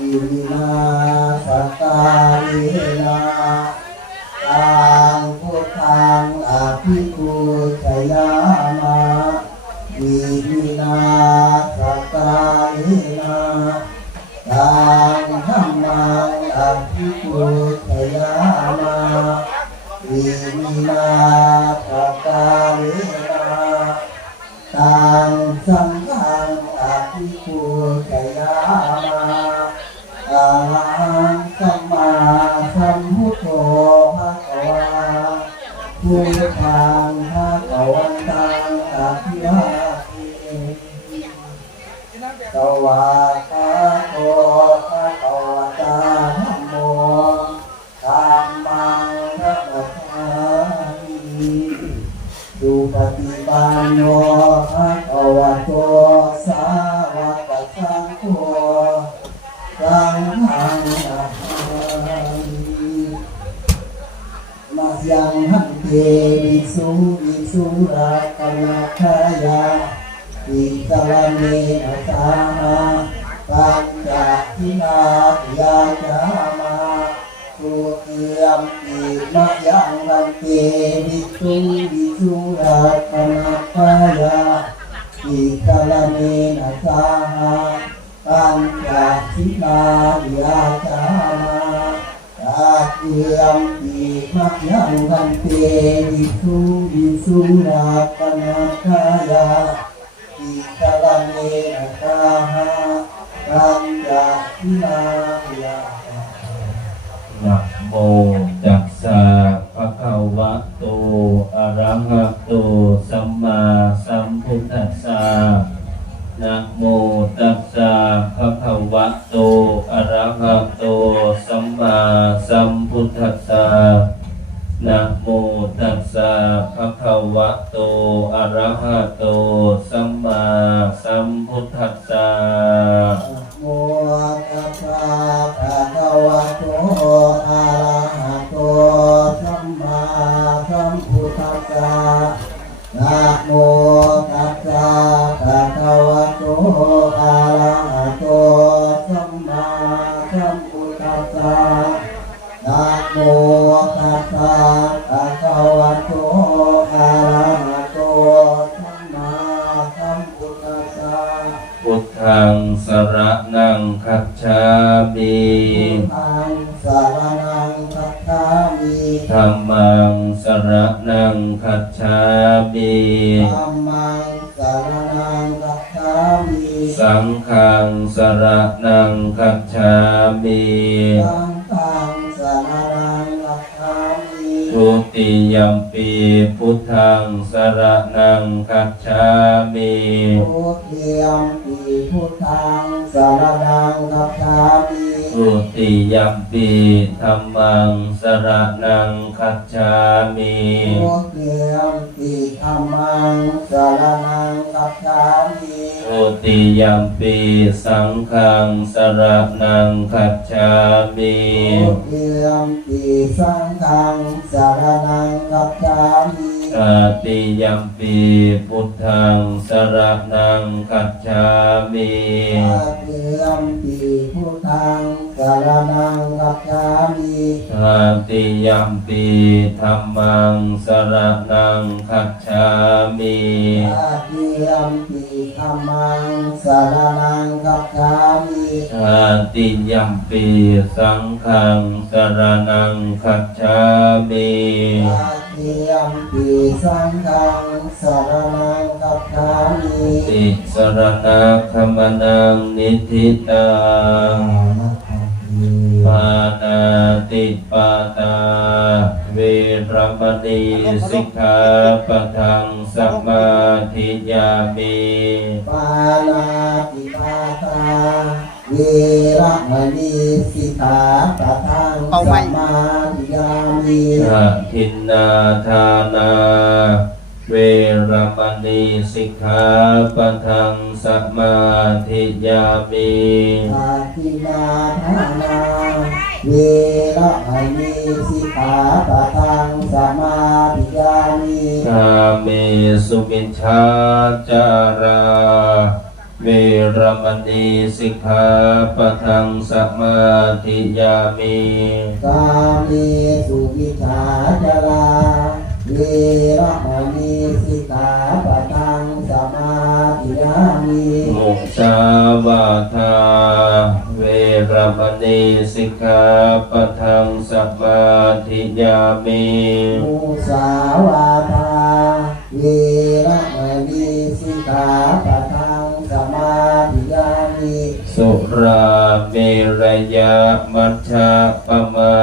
วินาสกาเลนะตังพุทธังอภิปูชยามาวิวินาสกาเลนะตังธรรมังอภิปูชยามาวิวินาสกาเลนะตัง โธภะคะวาพุทธังภะคะวันตังอภิวาเทสวากขาโตภะคะวะตาธัมโมธัมมังนัมสสามิสุปฏิปันโนภะคะวะโตสาวกสังโฆสังฆังอะหังมายังหัน เตวิสุวิสุราคณาคายาอิสรเนนะสามาปัญจทินาติยาจามาสุเอียมปิมะยังวันเตวิสุวิสุราคณาคายาอิสรเนนะสามาปัญจทินาติยาจ ยมปีมักยังกันเตวิสุวิสุราปนาคายาอิตาลเนนะคาหาปัญจทินายานะโมตัสสะภะคะวะโตอะระหะโตสัมมาสัมพุทธัสสะนะโมตัสสะภะคะวะโตอะระหะโตสัมมาสัม พุทธัสสะนะโมตัสสะภะคะวะโตอะระหะโตสัมมาสัมพุทธัสสะโมตัสสะภะคะวะโต อะระหะโต สัมมาสัมพุทธัสสะนะโมตัสสะภะคะวะโต อะระหะโต ทธังสระนังคัจฉามิธังสารนังคัจฉามิธัมมังสระนังคัจฉามิธัมมังสารนังคัจฉามิสังฆังสระนังคัจฉามิสังฆังสารนังคัจฉามิทุติยัมปีพุทธังสระนังคัจฉามิทุติยม ปีพุทธังสารนังคัจฉามิทุติยัมปีธัมมังสระนังคัจฉามิทุติยมปีธัมมังสารนังคัจฉามิทุติยัมปีสังฆังสระนังคัจฉามิทุติยมปีสังฆังสารนังคัจฉามิ ตติยัมปีพุทธังสรนังคัจฉามิตติยัมปีพุทธัง สารนังกัจฉามิตติยัมปีธรรมังสระนังคัจฉามิอาเทียมปีธรรมังสารนังกัจฉามิตติยัมปีสังฆังสระนังคัจฉามิอาเทียมปีสังฆังสารนังกัจฉามิติสรณะขมนังนิธิตัง ปานาติปาตาเวรมณีสิกขาปะทังสมาธิยามิปานาติปาตาเวระมณีสิกขาปะทังสมาธิยามิสัทินนาทานาเวรมณีสิกขาปะทังสมาธิยามิอาทินาทานา เวระมณีสิกขาปะทังสมาธิยามิกาเมสุมิชฌาจาราเวรมณีสิกขาปะทังสมาธิยามิกามีสุวิชาจาราเวรมณีสิกขาปะทังสมาธิยามิมุสาวาทาเวรมณีสิกขาปะทังสมาธิยามิมุสาวาทาเวรมณีสิกขาปะทังสมาธิยามิสุราเมรยะมัชฌะปมา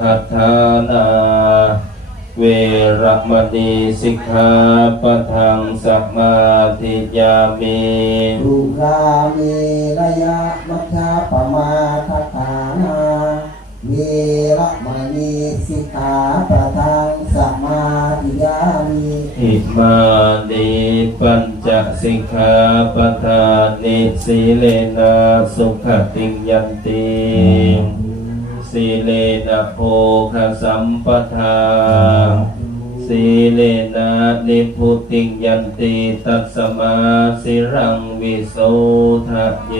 ทัฏฐานา เวรมณีสิกขาปะทังสมาธิยามิสุราเมระยะมัชฌะปมาทัฏฐานาเวรมณีสิกขาปะทังสมาธิยามิอิมานิปัญจสิกขาปทานิสีเลนะสุขติงยันติ สีเลนะโภคสัมปทาสีเลนะนิพุติงยันติตัสมาสิรังวิโสทะเย